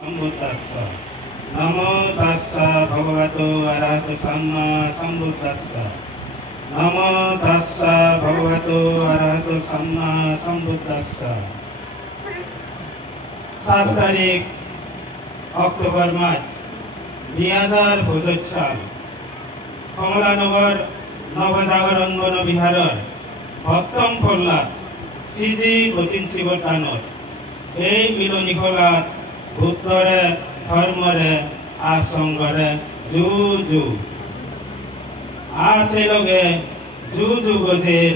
Sambuddhassa. Namo tassa bhagavato arahato samma sambuddhassa. Namo tassa bhagavato arahato samma sambuddhassa. 7 তারিখ অক্টোবর মাস 2025 সাল কমলানগর নবজাগরণ বনবিহারের ভক্তম ফল্লাত শ্রীজী গতিন শিবটানত এই মিলনী খোলাত বুদ্ধরে ধর্মরে আর সংঘরে যু যু আসে লগে যু যু গজের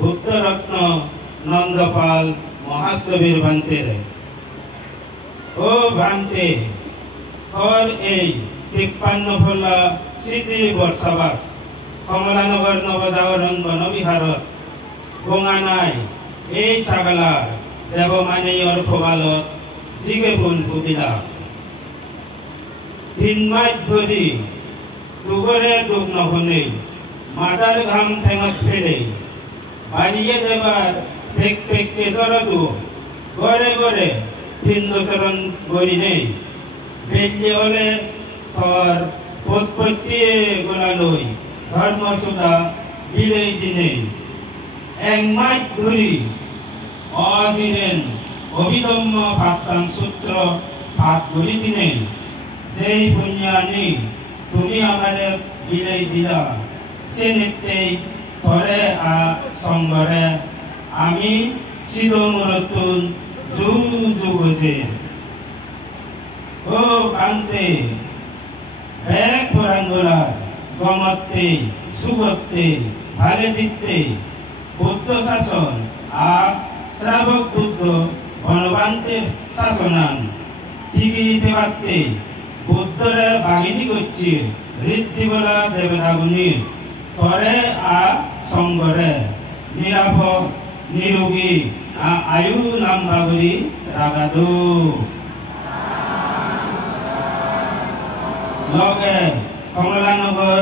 বুদ্ধরত্ন নন্দপাল মহাস্তবীর ভান্তেরে ও ভান্তে হর এই 53 ফল্লা শ্রীজী বর্ষাবাস কমলানগর নবজাগরণ বনবিহারত গঙানাই এই সাগালার দেবমানীয়র খোবালত জিগে ফুল পুতিলা 3 মাস ধরি দুগরে দুগ নহনে মাদার ঘাম ঠেঙত ফেলে বাড়িয়ে দেবার ঠেক ঠেককে জড়দু গড়ে গড়ে হিন্দুচরণ গড়ি নেই বেললে হলে থর পৎপত্তিয়ে গোলালই ধর্মসুধা বিলেই দিনে 1 মাস ধরি অজিরেন অবিলম্ব ভাবতাম সূত্র ভাগ করি দিনে যেই পুণ্যানি তুমি আমাদের বিলেই দিলা সে নিত্যেই ধরে সঙ্গরে আমি সিদ্ধমূরতুন যু যু গজে ও কান্তে এক পরাঙ্গলা গমত্তে সুগত্তে ভালে দিতে বুদ্ধ শাসন আর শ্রাবক বুদ্ধ বনবান্তে শাসনান ঠিকিতে বাড়তে বুদ্ধরে বাগিনী করছি ঋদ্ধি বলা দেবতাগুনি করে আর সঙ্গরে নিরাপদ নিরোগী আয়ু লাম্বাগুলি রাগাদু লগে কমলানগর